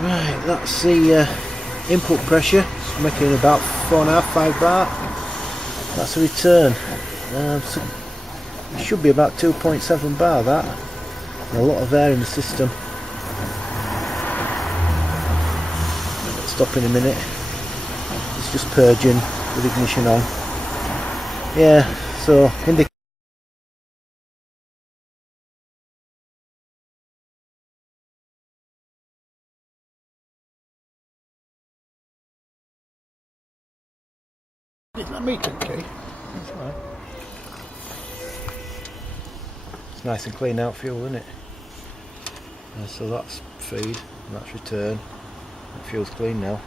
Right, that's the input pressure. It's making about 4.5, 5 bar. That's a return. So it should be about 2.7 bar that. A lot of air in the system. Stop in a minute. It's just purging with ignition on. Yeah, so Isn't that meter key? That's right. it's nice and clean out fuel, isn't it? So that's feed, and that's return. The fuel's clean now.